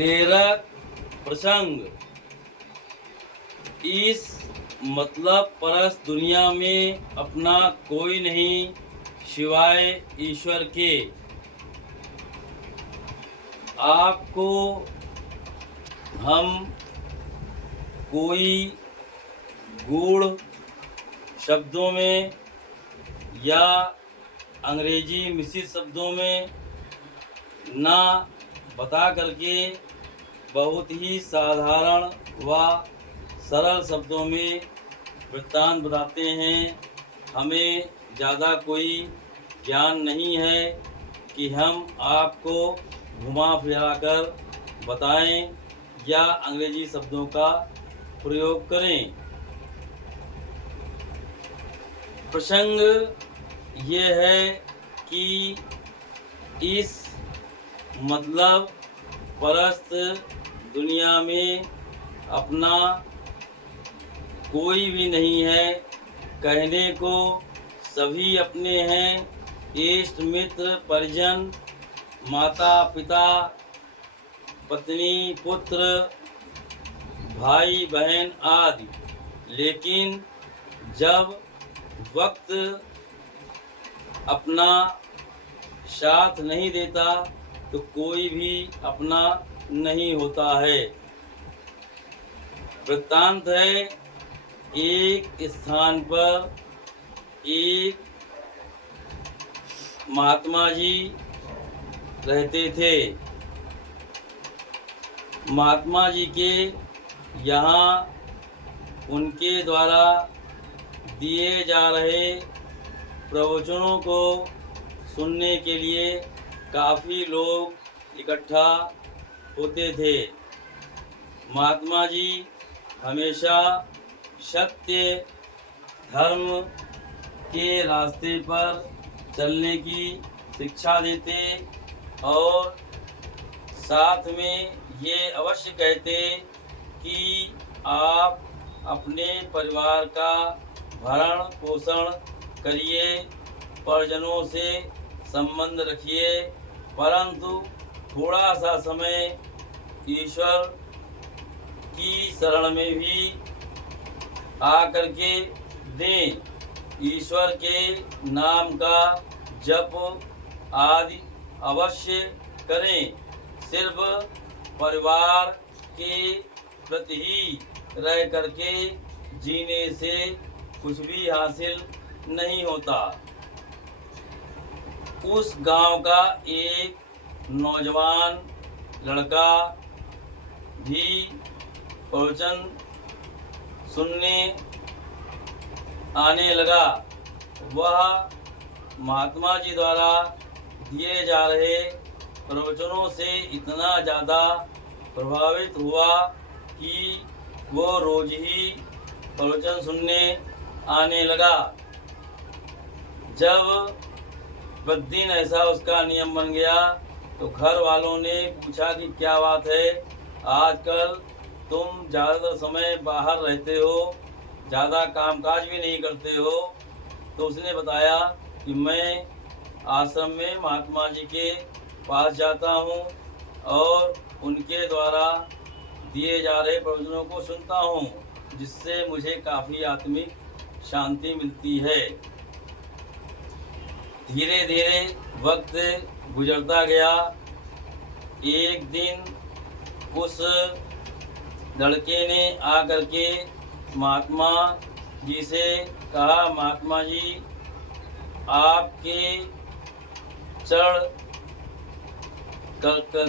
प्रेरक प्रसंग। इस मतलब परस दुनिया में अपना कोई नहीं सिवाय ईश्वर के। आपको हम कोई गूढ़ शब्दों में या अंग्रेजी मिश्रित शब्दों में ना बता करके बहुत ही साधारण व सरल शब्दों में वृत्तांत बताते हैं। हमें ज़्यादा कोई ज्ञान नहीं है कि हम आपको घुमा फिरा कर बताएं या अंग्रेजी शब्दों का प्रयोग करें। प्रसंग ये है कि इस मतलब परस्त दुनिया में अपना कोई भी नहीं है। कहने को सभी अपने हैं, इष्ट मित्र परिजन, माता पिता, पत्नी पुत्र, भाई बहन आदि। लेकिन जब वक्त अपना साथ नहीं देता तो कोई भी अपना नहीं होता है। वृत्तांत है, एक स्थान पर एक महात्मा जी रहते थे। महात्मा जी के यहाँ उनके द्वारा दिए जा रहे प्रवचनों को सुनने के लिए काफ़ी लोग इकट्ठा होते थे। महात्मा जी हमेशा सत्य धर्म के रास्ते पर चलने की शिक्षा देते और साथ में ये अवश्य कहते कि आप अपने परिवार का भरण पोषण करिए, परिजनों से संबंध रखिए, परंतु थोड़ा सा समय ईश्वर की शरण में भी आकर के दें। ईश्वर के नाम का जप आदि अवश्य करें। सिर्फ परिवार के प्रति ही रह करके जीने से कुछ भी हासिल नहीं होता। उस गांव का एक नौजवान लड़का भी प्रवचन सुनने आने लगा। वह महात्मा जी द्वारा दिए जा रहे प्रवचनों से इतना ज़्यादा प्रभावित हुआ कि वो रोज ही प्रवचन सुनने आने लगा। जब दिन ऐसा उसका नियम बन गया तो घर वालों ने पूछा कि क्या बात है, आजकल तुम ज़्यादातर समय बाहर रहते हो, ज़्यादा कामकाज भी नहीं करते हो। तो उसने बताया कि मैं आश्रम में महात्मा जी के पास जाता हूँ और उनके द्वारा दिए जा रहे प्रवचनों को सुनता हूँ, जिससे मुझे काफ़ी आत्मिक शांति मिलती है। धीरे धीरे वक्त गुजरता गया। एक दिन उस लड़के ने आकर के महात्मा जी से कहा, महात्मा जी, आपके चरण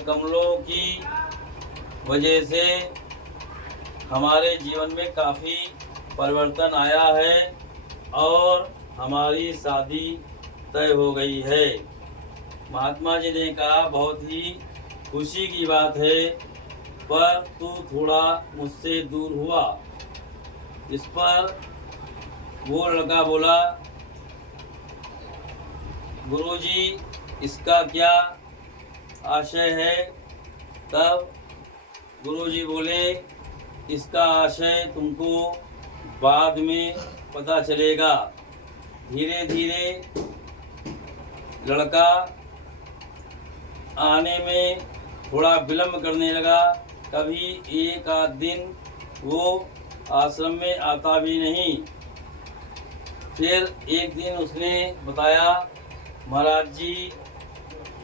कमलों की वजह से हमारे जीवन में काफ़ी परिवर्तन आया है और हमारी शादी तय हो गई है। महात्मा जी ने कहा, बहुत ही खुशी की बात है, पर तू थोड़ा मुझसे दूर हुआ। इस पर वो लड़का बोला, गुरुजी इसका क्या आशय है? तब गुरुजी बोले, इसका आशय तुमको बाद में पता चलेगा। धीरे धीरे लड़का आने में थोड़ा विलम्ब करने लगा। कभी एक आध दिन वो आश्रम में आता भी नहीं। फिर एक दिन उसने बताया, महाराज जी,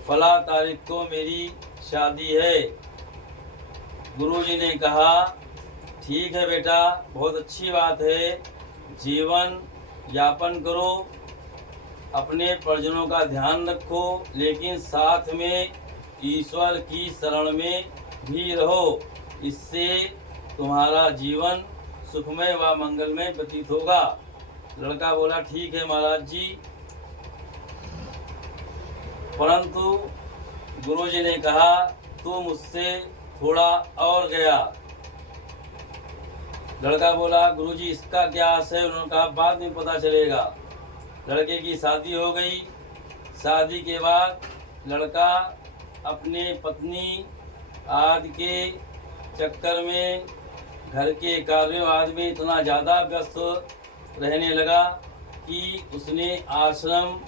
फला तारीख को मेरी शादी है। गुरुजी ने कहा, ठीक है बेटा, बहुत अच्छी बात है, जीवन यापन करो, अपने परिजनों का ध्यान रखो, लेकिन साथ में ईश्वर की शरण में भी रहो। इससे तुम्हारा जीवन सुखमय व मंगलमय व्यतीत होगा। लड़का बोला, ठीक है महाराज जी, परंतु गुरुजी ने कहा, तू मुझसे थोड़ा और गया। लड़का बोला, गुरुजी इसका क्या आशय है? उन्होंने कहा, बाद में पता चलेगा। लड़के की शादी हो गई। शादी के बाद लड़का अपने पत्नी आदि के चक्कर में, घर के कार्यों आदि में इतना ज़्यादा व्यस्त रहने लगा कि उसने आश्रम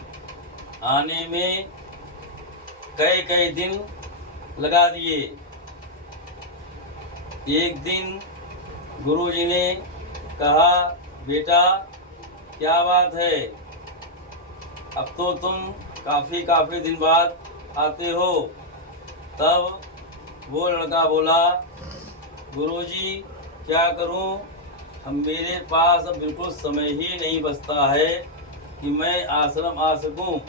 आने में कई कई दिन लगा दिए। एक दिन गुरुजी ने कहा, बेटा क्या बात है, अब तो तुम काफ़ी दिन बाद आते हो। तब वो लड़का बोला, गुरुजी क्या करूं, हम मेरे पास अब बिल्कुल समय ही नहीं बचता है कि मैं आश्रम आ सकूं।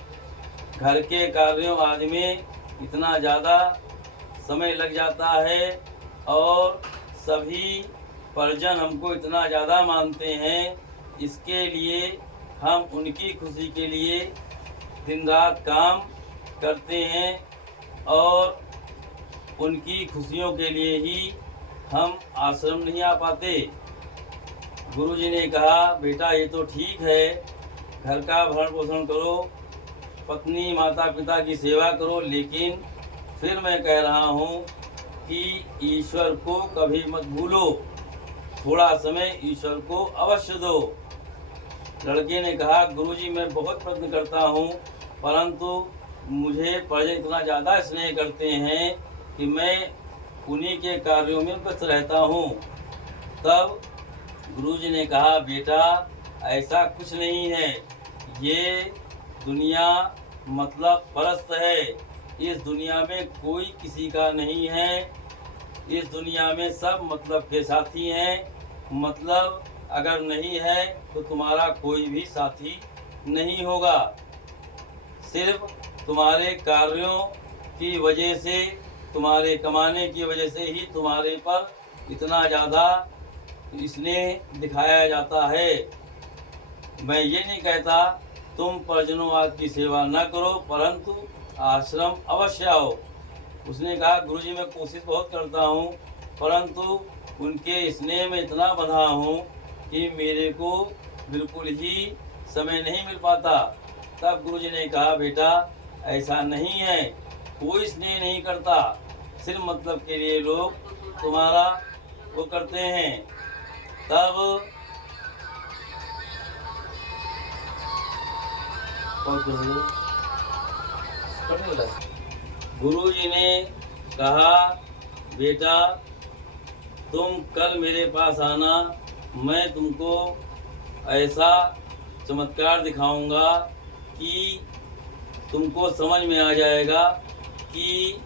घर के कार्यों आदि में इतना ज़्यादा समय लग जाता है और सभी परिजन हमको इतना ज़्यादा मानते हैं, इसके लिए हम उनकी खुशी के लिए दिन रात काम करते हैं और उनकी खुशियों के लिए ही हम आश्रम नहीं आ पाते। गुरुजी ने कहा, बेटा ये तो ठीक है, घर का भरण पोषण करो, पत्नी माता पिता की सेवा करो, लेकिन फिर मैं कह रहा हूँ कि ईश्वर को कभी मत भूलो, थोड़ा समय ईश्वर को अवश्य दो। लड़के ने कहा, गुरुजी मैं बहुत प्रयत्न करता हूँ, परंतु मुझे परिजन इतना ज़्यादा स्नेह करते हैं कि मैं उन्हीं के कार्यों में व्यस्त रहता हूँ। तब गुरुजी ने कहा, बेटा ऐसा कुछ नहीं है, ये दुनिया मतलब परस्त है, इस दुनिया में कोई किसी का नहीं है, इस दुनिया में सब मतलब के साथी हैं, मतलब अगर नहीं है तो तुम्हारा कोई भी साथी नहीं होगा। सिर्फ तुम्हारे कार्यों की वजह से, तुम्हारे कमाने की वजह से ही तुम्हारे पर इतना ज़्यादा स्नेह दिखाया जाता है। मैं ये नहीं कहता तुम परिजनों आदि की सेवा न करो, परंतु आश्रम अवश्य आओ। उसने कहा, गुरुजी मैं कोशिश बहुत करता हूँ, परंतु उनके स्नेह में इतना बंधा हूँ कि मेरे को बिल्कुल ही समय नहीं मिल पाता। तब गुरुजी ने कहा, बेटा ऐसा नहीं है, कोई स्नेह नहीं करता, सिर्फ मतलब के लिए लोग तुम्हारा वो करते हैं। तब गुरुजी ने कहा, बेटा तुम कल मेरे पास आना, मैं तुमको ऐसा चमत्कार दिखाऊंगा कि तुमको समझ में आ जाएगा कि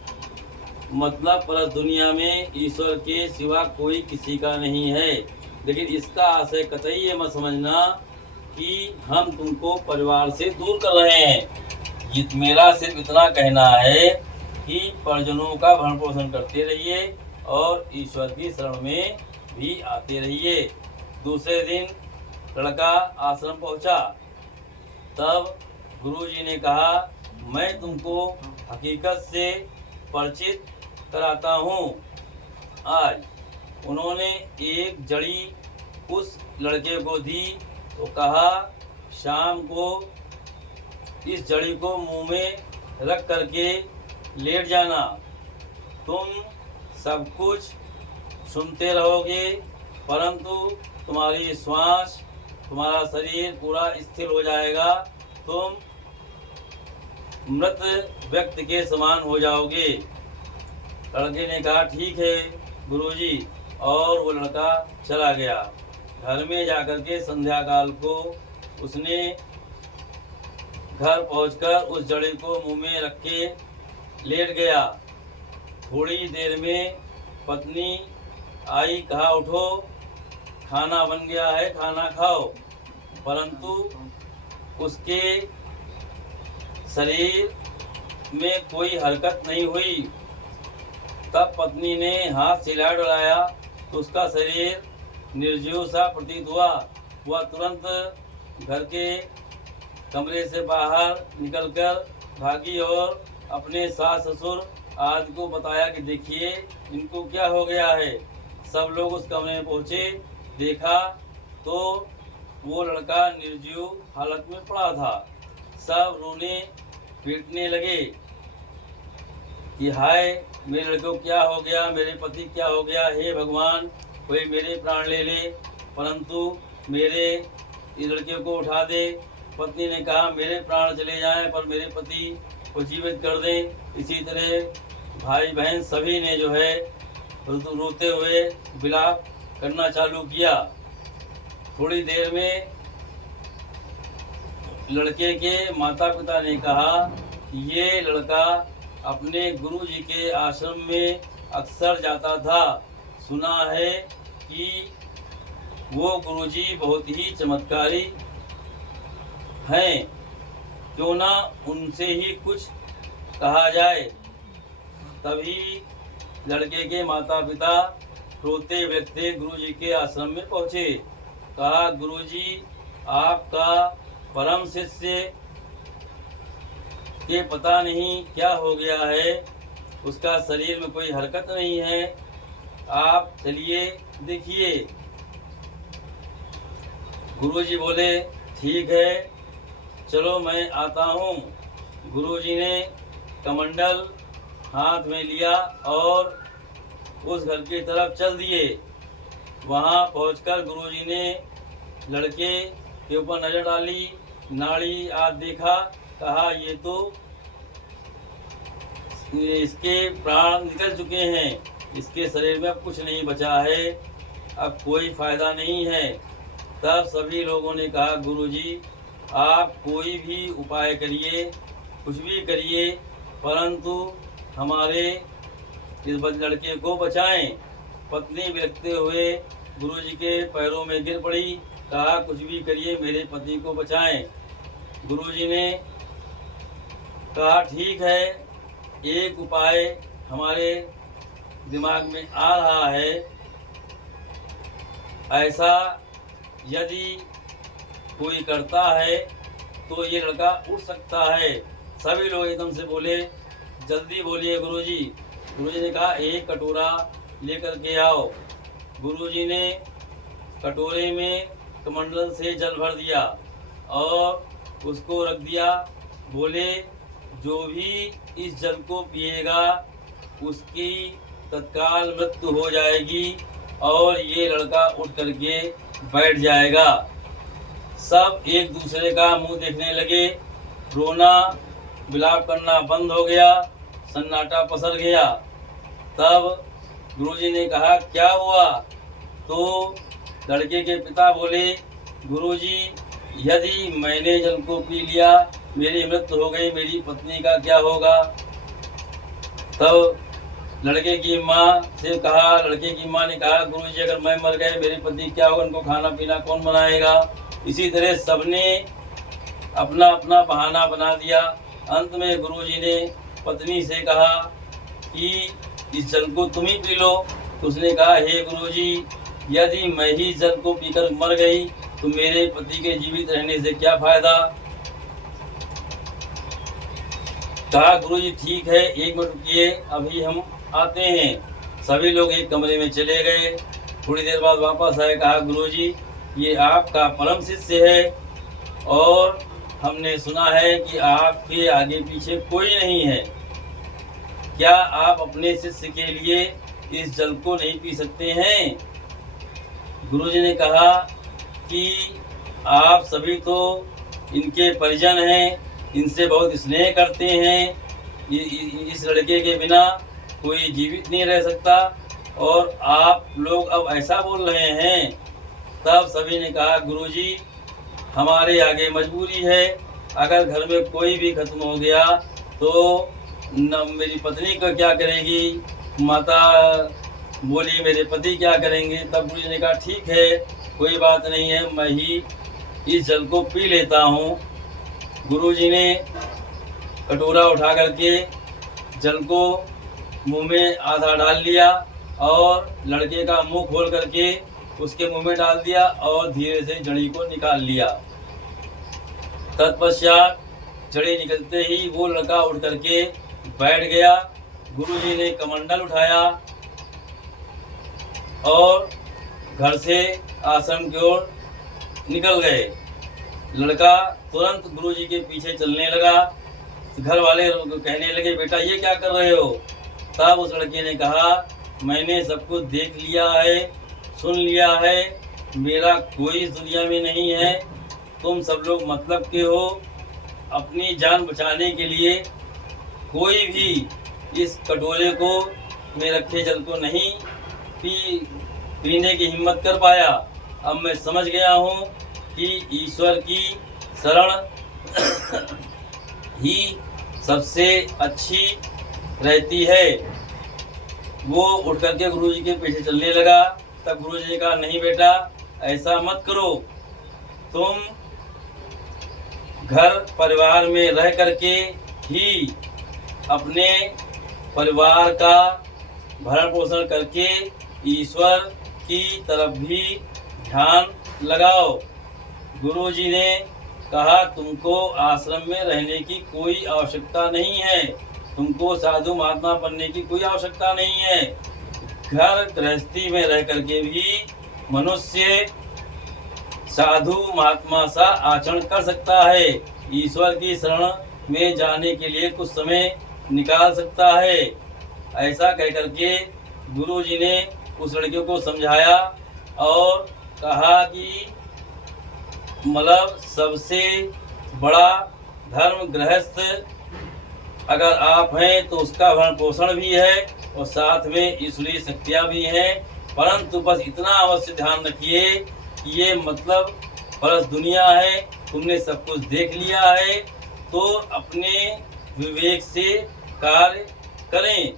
मतलब परस दुनिया में ईश्वर के सिवा कोई किसी का नहीं है। लेकिन इसका आशय कतई ये मत समझना कि हम तुमको परिवार से दूर कर रहे हैं। ये मेरा सिर्फ इतना कहना है कि परिजनों का भरण पोषण करते रहिए और ईश्वर की शरण में भी आते रहिए। दूसरे दिन लड़का आश्रम पहुंचा। तब गुरुजी ने कहा, मैं तुमको हकीकत से परिचित कराता हूँ। आज उन्होंने एक जड़ी उस लड़के को दी तो कहा, शाम को इस जड़ी को मुंह में रख करके लेट जाना, तुम सब कुछ सुनते रहोगे, परंतु तुम्हारी श्वास, तुम्हारा शरीर पूरा स्थिर हो जाएगा, तुम मृत व्यक्ति के समान हो जाओगे। लड़के ने कहा ठीक है गुरुजी, और वो लड़का चला गया। घर में जाकर के संध्या काल को उसने घर पहुंचकर उस जड़ी को मुंह में रख के लेट गया। थोड़ी देर में पत्नी आई, कहा उठो खाना बन गया है, खाना खाओ। परंतु उसके शरीर में कोई हरकत नहीं हुई। तब पत्नी ने हाथ से हिला डुलाया तो उसका शरीर निर्जीव सा प्रतीत हुआ। वह तुरंत घर के कमरे से बाहर निकलकर भागी और अपने सास ससुर आदि को बताया कि देखिए इनको क्या हो गया है। सब लोग उस कमरे में पहुँचे, देखा तो वो लड़का निर्जीव हालत में पड़ा था। सब रोने पीटने लगे कि हाय मेरे लड़के को क्या हो गया, मेरे पति क्या हो गया, हे भगवान कोई मेरे प्राण ले ले, परंतु मेरे इस लड़के को उठा दे। पत्नी ने कहा मेरे प्राण चले जाएं पर मेरे पति को जीवित कर दें। इसी तरह भाई बहन सभी ने जो है रोते हुए विलाप करना चालू किया। थोड़ी देर में लड़के के माता पिता ने कहा कि ये लड़का अपने गुरुजी के आश्रम में अक्सर जाता था। सुना है कि वो गुरुजी बहुत ही चमत्कारी हैं, क्यों ना उनसे ही कुछ कहा जाए। तभी लड़के के माता पिता रोते व्यक्ति गुरुजी के आश्रम में पहुँचे। कहा गुरुजी आपका परम शिष्य के पता नहीं क्या हो गया है, उसका शरीर में कोई हरकत नहीं है, आप चलिए देखिए। गुरुजी बोले ठीक है चलो मैं आता हूँ। गुरुजी ने कमंडल हाथ में लिया और उस घर की तरफ चल दिए। वहाँ पहुंचकर गुरुजी ने लड़के के ऊपर नजर डाली, नाड़ी आदि देखा, कहा ये तो इसके प्राण निकल चुके हैं, इसके शरीर में अब कुछ नहीं बचा है, अब कोई फायदा नहीं है। तब सभी लोगों ने कहा गुरुजी आप कोई भी उपाय करिए, कुछ भी करिए, परंतु हमारे इस लड़के को बचाएं। पत्नी बिलखते हुए गुरुजी के पैरों में गिर पड़ी, कहा कुछ भी करिए मेरे पति को बचाएं। गुरुजी ने कहा ठीक है एक उपाय हमारे दिमाग में आ रहा है, ऐसा यदि कोई करता है तो ये लड़का उठ सकता है। सभी लोग एकदम से बोले जल्दी बोलिए गुरुजी। गुरुजी ने कहा एक कटोरा लेकर के आओ। गुरुजी ने कटोरे में कमंडल से जल भर दिया और उसको रख दिया। बोले जो भी इस जल को पिएगा उसकी तत्काल मृत्यु हो जाएगी और ये लड़का उठ करके बैठ जाएगा। सब एक दूसरे का मुंह देखने लगे, रोना विलाप करना बंद हो गया, सन्नाटा पसर गया। तब गुरुजी ने कहा क्या हुआ? तो लड़के के पिता बोले गुरुजी यदि मैंने जल को पी लिया मेरी मृत्यु हो गई, मेरी पत्नी का क्या होगा? तब लड़के की माँ से कहा, लड़के की माँ ने कहा गुरुजी अगर मैं मर गए मेरे पति क्या होगा, उनको खाना पीना कौन बनाएगा? इसी तरह सबने अपना अपना बहाना बना दिया। अंत में गुरुजी ने पत्नी से कहा कि इस जल को तुम ही पी लो। तो उसने कहा हे गुरुजी यदि मैं ही जल को पीकर मर गई तो मेरे पति के जीवित रहने से क्या फायदा? कहा गुरुजी ठीक है एक मिनट रुकिए अभी हम आते हैं। सभी लोग एक कमरे में चले गए। थोड़ी देर बाद वापस आए, कहा गुरुजी ये आपका परम शिष्य है और हमने सुना है कि आपके आगे पीछे कोई नहीं है, क्या आप अपने शिष्य के लिए इस जल को नहीं पी सकते हैं? गुरुजी ने कहा कि आप सभी तो इनके परिजन हैं, इनसे बहुत स्नेह करते हैं, इस लड़के के बिना कोई जीवित नहीं रह सकता और आप लोग अब ऐसा बोल रहे हैं। तब सभी ने कहा, गुरुजी हमारे आगे मजबूरी है, अगर घर में कोई भी खत्म हो गया तो न मेरी पत्नी को क्या करेगी। माता बोली, मेरे पति क्या करेंगे। तब गुरुजी ने कहा, ठीक है कोई बात नहीं है, मैं ही इस जल को पी लेता हूँ। गुरुजी ने कटोरा उठा करके जल को मुंह में आधा डाल लिया और लड़के का मुंह खोल करके उसके मुंह में डाल दिया और धीरे से जड़ी को निकाल लिया। तत्पश्चात जड़ी निकलते ही वो लड़का उठ करके बैठ गया। गुरुजी ने कमंडल उठाया और घर से आश्रम की ओर निकल गए। लड़का तुरंत गुरुजी के पीछे चलने लगा। घर वाले कहने लगे, बेटा ये क्या कर रहे हो। तब उस लड़के ने कहा, मैंने सब कुछ देख लिया है, सुन लिया है, मेरा कोई इस दुनिया में नहीं है। तुम सब लोग मतलब के हो। अपनी जान बचाने के लिए कोई भी इस कटोरे को में रखे जल को नहीं पीने की हिम्मत कर पाया। अब मैं समझ गया हूँ कि ईश्वर की शरण ही सबसे अच्छी रहती है। वो उठ करके गुरुजी के पीछे चलने लगा। तब गुरुजी ने कहा, नहीं बेटा ऐसा मत करो, तुम घर परिवार में रह करके ही अपने परिवार का भरण पोषण करके ईश्वर की तरफ भी ध्यान लगाओ। गुरुजी ने कहा, तुमको आश्रम में रहने की कोई आवश्यकता नहीं है, तुमको साधु महात्मा बनने की कोई आवश्यकता नहीं है। घर गृहस्थी में रह करके भी मनुष्य साधु महात्मा सा आचरण कर सकता है, ईश्वर की शरण में जाने के लिए कुछ समय निकाल सकता है। ऐसा कह करके गुरुजी ने उस लड़के को समझाया और कहा कि मतलब सबसे बड़ा धर्म गृहस्थ अगर आप हैं तो उसका भरण पोषण भी है और साथ में ईश्वरीय शक्तियाँ भी हैं। परंतु बस इतना अवश्य ध्यान रखिए कि ये मतलब परस दुनिया है, तुमने सब कुछ देख लिया है तो अपने विवेक से कार्य करें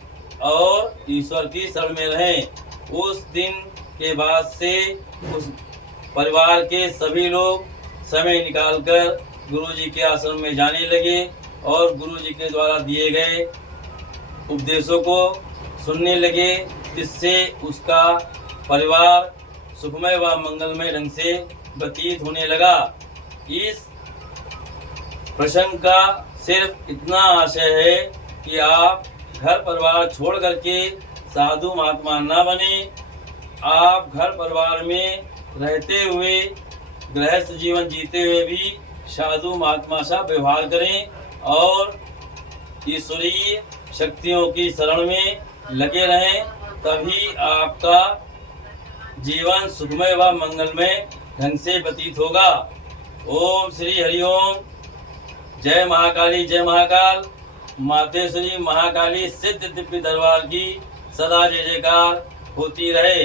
और ईश्वर की शरण में रहें। उस दिन के बाद से उस परिवार के सभी लोग समय निकालकर गुरुजी के आश्रम में जाने लगे और गुरुजी के द्वारा दिए गए उपदेशों को सुनने लगे, जिससे उसका परिवार सुखमय व मंगलमय ढंग से व्यतीत होने लगा। इस प्रसंग का सिर्फ इतना आशय है कि आप घर परिवार छोड़ करके साधु महात्मा न बने। आप घर परिवार में रहते हुए गृहस्थ जीवन जीते हुए भी साधु महात्मा सा व्यवहार करें और ईश्वरीय शक्तियों की शरण में लगे रहें, तभी आपका जीवन सुखमय व मंगलमय ढंग से व्यतीत होगा। ओम श्री हरिओम। जय महाकाली, जय महाकाल। मातेश्वरी महाकाली सिद्ध दिव्य दरबार की सदा जय जयकार होती रहे।